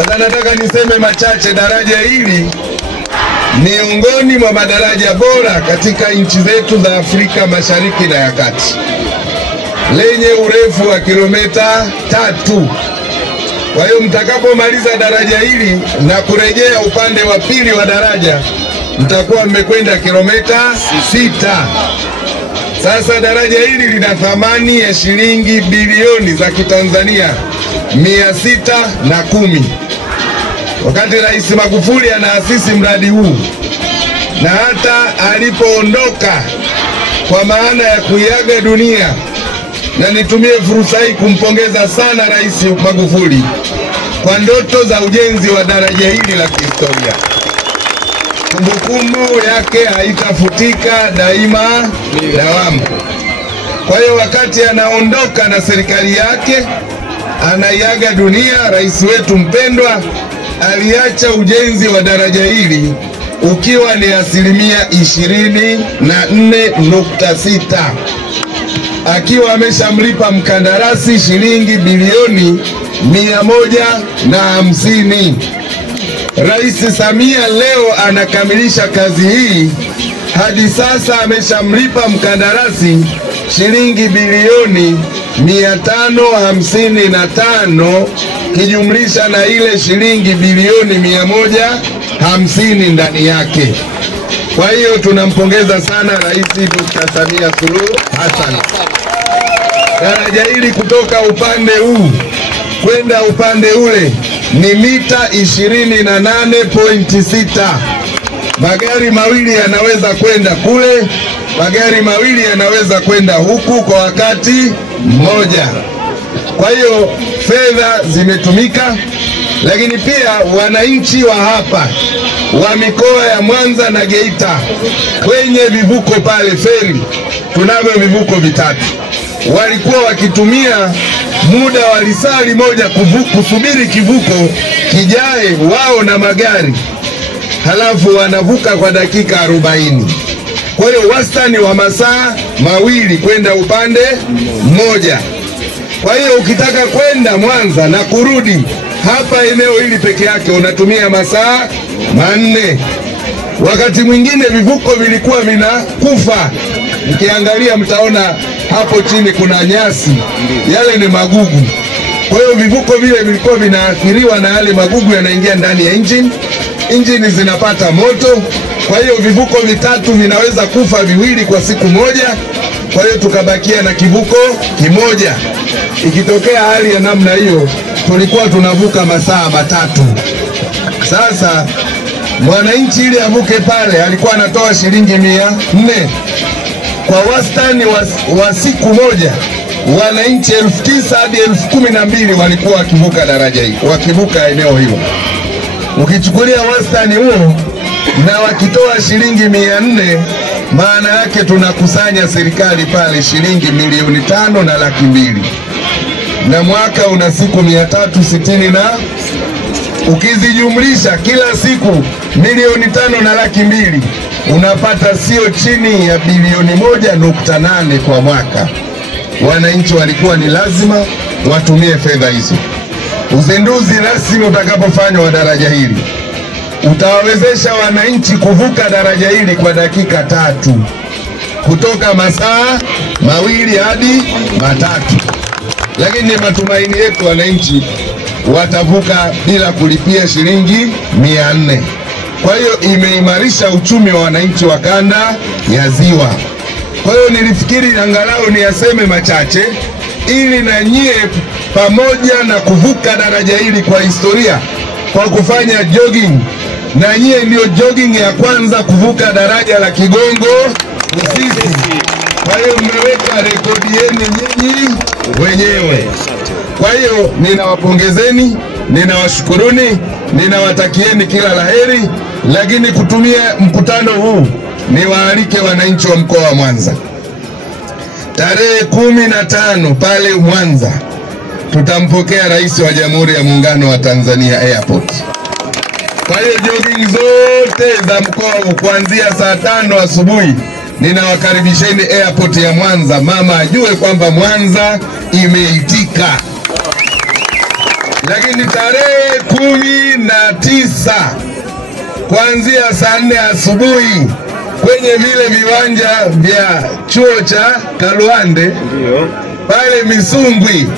Sasa nataka niseme machache. Daraja hili miongoni mwa madaraja bora katika nchi zetu za Afrika Mashariki na ya Kati, lenye urefu wa kilomita 3. Kwa hiyo mtakapomaliza daraja hili na kurejea upande wa pili wa daraja, mtakuwa mmekwenda kilomita 6. Sasa daraja hili lina thamani ya shilingi bilioni za Kitanzania 610. Wakati Rais Magufuli anaasisi mradi huu na hata alipoondoka kwa maana ya kuiaga dunia, na nitumie fursa hii kumpongeza sana Rais Magufuli kwa ndoto za ujenzi wa daraja hili la kihistoria. Kumbukumbu yake haitafutika daima dawamu. Kwa hiyo wakati anaondoka na serikali yake anaiaga dunia, rais wetu mpendwa aliacha ujenzi wa daraja hili ukiwa ni 24.6, akiwa ameshamlipa mkandarasi shilingi bilioni 150. Rais Samia leo anakamilisha kazi hii. Hadi sasa ameshamlipa mkandarasi shilingi bilioni 555, kijumlisha na ile shilingi bilioni 150 ndani yake. Kwa hiyo tunampongeza sana Rais Dr. Samia Suluhu Hassan. Daraja hili kutoka upande huu kwenda upande ule ni mita 28.6. Magari mawili yanaweza kwenda kule, magari mawili yanaweza kwenda huku kwa wakati mmoja. Kwa hiyo fedha zimetumika, lakini pia wananchi wa hapa wa mikoa ya Mwanza na Geita kwenye vivuko pale feri, tunavyo vivuko vitatu, walikuwa wakitumia muda wa lisali moja kusubiri kivuko kijae wao na magari, halafu wanavuka kwa dakika 40. Kwa hiyo wastani wa masaa mawili kwenda upande mmoja. Kwa hiyo ukitaka kwenda Mwanza na kurudi hapa eneo hili peke yake unatumia masaa 4. Wakati mwingine vivuko vilikuwa vinakufa. Mkiangalia mtaona hapo chini kuna nyasi, yale ni magugu. Kwa hiyo vivuko vile vilikuwa vinaathiriwa na yale magugu, yanaingia ndani ya injini zinapata moto. Kwa hiyo vivuko vitatu vinaweza kufa viwili kwa siku moja. Kwa hiyo tukabakia na kivuko kimoja. Ikitokea hali ya namna hiyo tulikuwa tunavuka masaa 3. Sasa mwananchi ili avuke pale alikuwa anatoa shilingi 400. Kwa wastani wa siku moja wananchi 9,000 hadi 12,000 walikuwa wakivuka daraja hili, wakivuka eneo hilo. Ukichukulia wastani huo na wakitoa shilingi 400, maana yake tunakusanya serikali pale shilingi milioni 5 na laki 2, na mwaka una siku 360, na ukizijumlisha kila siku milioni 5 na laki 2 unapata sio chini ya bilioni 1.8 kwa mwaka. Wananchi walikuwa ni lazima watumie fedha hizo. Uzinduzi rasmi utakapofanywa wa daraja hili utawawezesha wananchi kuvuka daraja hili kwa dakika 3, kutoka masaa 2 hadi 3. Lakini matumaini yetu wananchi watavuka bila kulipia shilingi 400. Kwa hiyo imeimarisha uchumi wa wananchi wa kanda ya Ziwa. Kwa hiyo nilifikiri angalau niyaseme machache ili na nyie pamoja na kuvuka daraja hili kwa historia kwa kufanya jogging, na nyie ndio jogging ya kwanza kuvuka daraja la Kigongo Busisi. Kwa hiyo mmeweka rekodi yenu nyinyi wenyewe. Kwa hiyo ninawapongezeni, ninawashukuruni, ninawatakieni kila laheri. Lakini kutumia mkutano huu niwaalike wananchi wa mkoa wa Mwanza. Tarehe 15 pale Mwanza tutampokea Rais wa Jamhuri ya Muungano wa Tanzania airport. Kwa hiyo jogging zote za mkoa kuanzia saa 5 asubuhi ninawakaribisheni airport ya Mwanza, mama ajue kwamba Mwanza imeitika. Lakini tarehe 10 9 kuanzia saa 4 asubuhi kwenye vile viwanja vya chuo cha Kaluande pale Misungwi.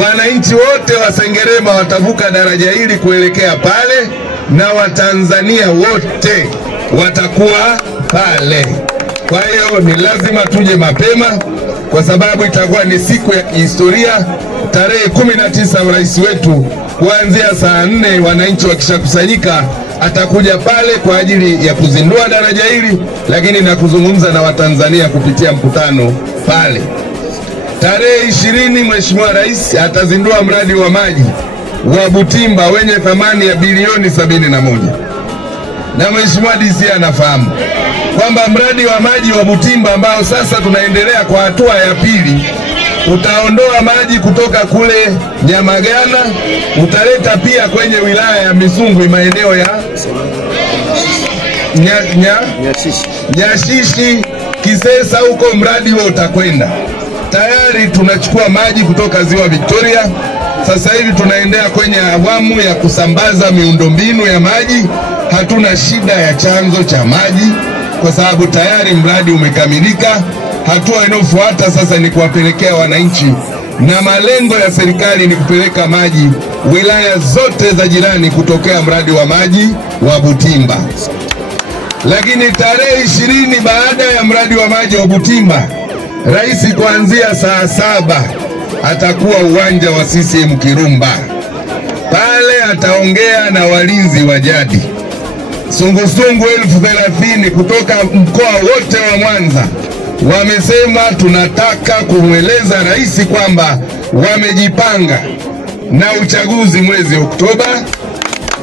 Wananchi wote wa Sengerema watavuka daraja hili kuelekea pale, na Watanzania wote watakuwa pale. Kwa hiyo ni lazima tuje mapema, kwa sababu itakuwa ni siku ya kihistoria. Tarehe 19 rais wetu kuanzia saa 4 wananchi wakishakusanyika atakuja pale kwa ajili ya kuzindua daraja hili, lakini na kuzungumza na Watanzania kupitia mkutano pale. Tarehe 20 Mheshimiwa Rais atazindua mradi wa maji wa Butimba wenye thamani ya bilioni 71. Na Mheshimiwa DC anafahamu kwamba mradi wa maji wa Butimba ambao sasa tunaendelea kwa hatua ya pili utaondoa maji kutoka kule Nyamagana, utaleta pia kwenye wilaya ya Misungwi maeneo ya Nyashishi, Kisesa, huko mradi huo utakwenda. Tayari tunachukua maji kutoka Ziwa Victoria. Sasa hivi tunaendea kwenye awamu ya kusambaza miundombinu ya maji. Hatuna shida ya chanzo cha maji kwa sababu tayari mradi umekamilika. Hatua inayofuata sasa ni kuwapelekea wananchi, na malengo ya serikali ni kupeleka maji wilaya zote za jirani kutokea mradi wa maji wa Butimba. Lakini tarehe 20 baada ya mradi wa maji wa Butimba, rais kuanzia saa 7 atakuwa uwanja wa CCM Kirumba. Pale ataongea na walinzi wa jadi sungusungu 1030 kutoka mkoa wote wa Mwanza. Wamesema tunataka kumweleza rais kwamba wamejipanga na uchaguzi mwezi Oktoba,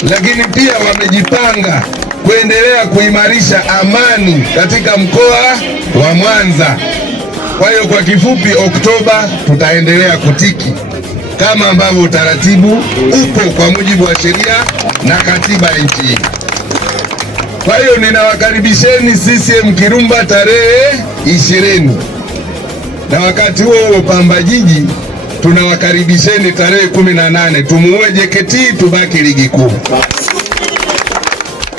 lakini pia wamejipanga kuendelea kuimarisha amani katika mkoa wa Mwanza. Kwa hiyo kwa kifupi, Oktoba tutaendelea kutiki kama ambavyo utaratibu upo kwa mujibu wa sheria na katiba ya nchi hii. Kwa hiyo ninawakaribisheni CCM Kirumba tarehe 20. Na wakati huo Pamba Jiji tunawakaribisheni tarehe 18. Tumuue JKT tubaki ligi kuu.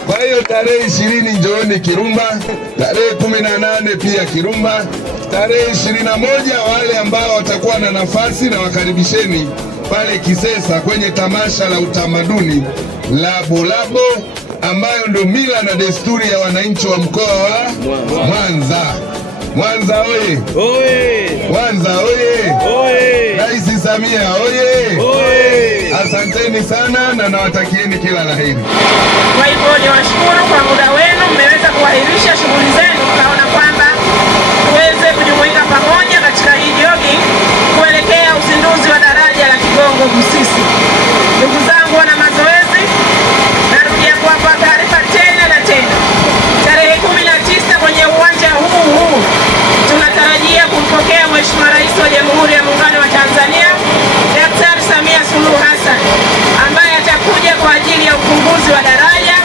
Kwa hiyo tarehe 20 njooni Kirumba, tarehe 18 pia Kirumba, tarehe 21 wale ambao watakuwa na nafasi na wakaribisheni pale Kisesa kwenye tamasha la utamaduni la Bulabo, ambayo ndio mila na desturi ya wananchi wa mkoa wa Mwanza. Mwanza oye! Oye! Mwanza oye! Oye! Rais Samia oye! Oye! Asanteni sana na nawatakieni kila la heri. Kwa hivyo niwashukuru kwa muda wenu, mmeweza kuahirisha shughuli zenu, kaona kwamba tuweze kujumuika pamoja katika hii jogging kuelekea uzinduzi wa daraja la Kigongo Busisi. Ndugu zangu wana mazoezi, narudia kuwapa taarifa tena na tena. Tarehe 19 kwenye uwanja huu tunatarajia kumpokea Mheshimiwa Rais wa Jamhuri ya Muungano wa Tanzania Daktari Samia Suluhu Hassan, ambaye atakuja kwa ajili ya ufunguzi wa daraja,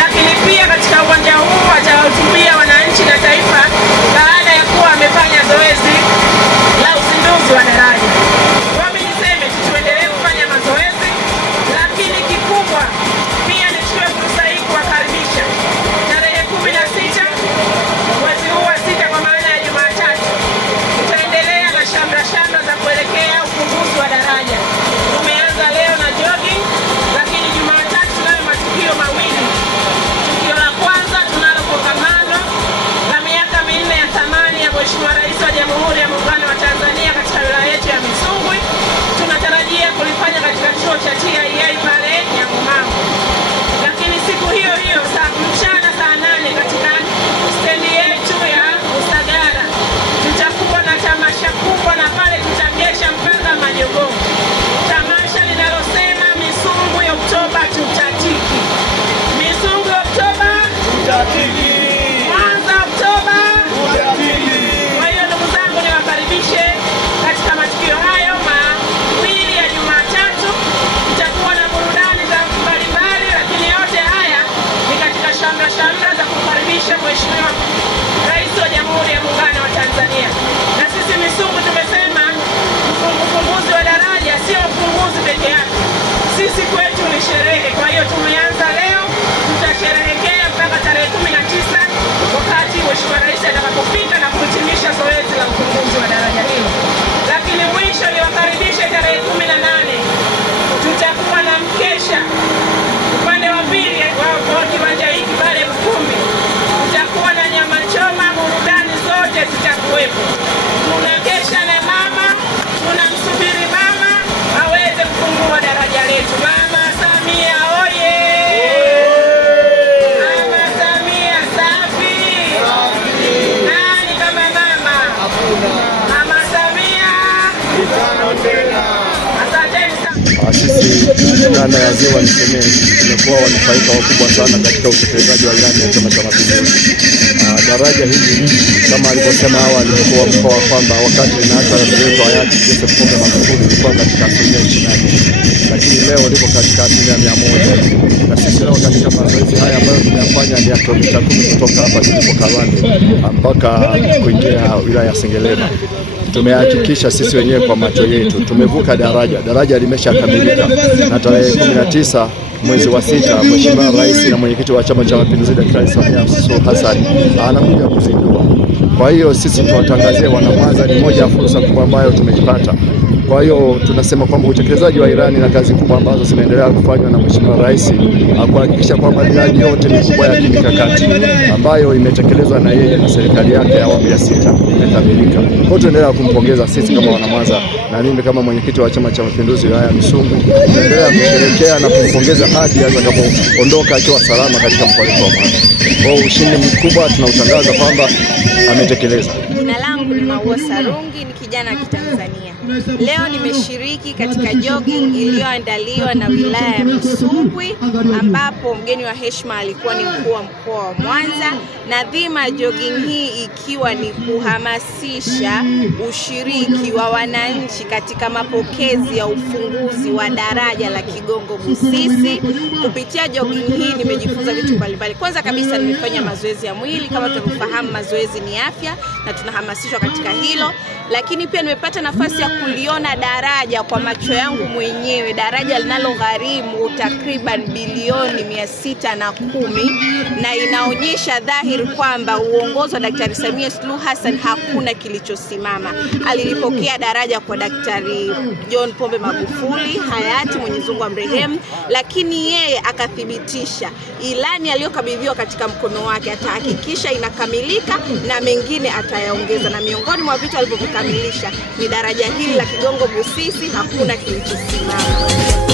lakini pia katika uwanja huu atawahutubia wananchi na taifa baada ya kuwa amefanya zoezi la uzinduzi wa daraja. Kwa mimi niseme tuendelee kufanya mazoezi, kanda ya Ziwa niseme tumekuwa wanufaika wakubwa sana katika utekelezaji wa ilani ya Chama cha Mapinduzi. Daraja hili kama alivyosema awali kwa mkoa kwamba wakati linaacha mzee hayati Joseph Pombe Magufuli ilikuwa katika 20, lakini leo liko katika 100%. Na sisi leo katika mazoezi haya ambayo tunayafanya ni ya kilomita 10 kutoka hapa tulipo Karwande mpaka kuingia wilaya ya Sengerema. Tumehakikisha sisi wenyewe kwa macho yetu tumevuka daraja limeshakamilika, na tarehe 19 mwezi wa 6 Mheshimiwa Rais na mwenyekiti wa Chama cha Mapinduzi Daktari Samia Suluhu Hassan anakuja kuzindua. Kwa hiyo sisi tuwatangazia wana Mwanza, ni moja ya fursa kubwa ambayo tumeipata. Kwa hiyo tunasema kwamba utekelezaji wa ilani na kazi kubwa ambazo zinaendelea kufanywa na Mheshimiwa Rais kuhakikisha kwamba miradi yote mikubwa ya kimikakati ambayo imetekelezwa na yeye na serikali yake ya awamu ya 6 imekamilika. Kwa hiyo tunaendelea kumpongeza sisi kama wana Mwanza, na mimi kama mwenyekiti wa Chama cha Mapinduzi wilaya ya Misungwi tunaendelea kusherehekea na kumpongeza hadi atakapoondoka akiwa salama katika mkoa wetu wa Mwanza. Kwa ushindi mkubwa tunautangaza kwamba ametekeleza. Jina langu ni Maua Sarungi, ni kijana wa Kitanzania. Leo nimeshiriki katika jogging iliyoandaliwa na wilaya ya Misungwi, ambapo mgeni wa heshima alikuwa ni mkuu wa mkoa wa Mwanza, na dhima ya jogging hii ikiwa ni kuhamasisha ushiriki wa wananchi katika mapokezi ya ufunguzi wa daraja la Kigongo Busisi. Kupitia jogging hii nimejifunza vitu mbalimbali. Kwanza kabisa nimefanya mazoezi ya mwili, kama tunavyofahamu mazoezi ni afya na tunahamasishwa katika hilo, lakini pia nimepata nafasi ya kuliona daraja kwa macho yangu mwenyewe, daraja linalogharimu takriban bilioni 610, na inaonyesha dhahiri kwamba uongozi wa Daktari Samia Suluhu Hassan hakuna kilichosimama. Alilipokea daraja kwa Daktari John Pombe Magufuli hayati, Mwenyezi Mungu amrehemu, lakini yeye akathibitisha ilani aliyokabidhiwa katika mkono wake atahakikisha inakamilika na mengine atayaongeza, na miongoni mwa vitu alivyovikamilisha ni daraja hili la Kigongo Busisi. Hakuna kilichosimama.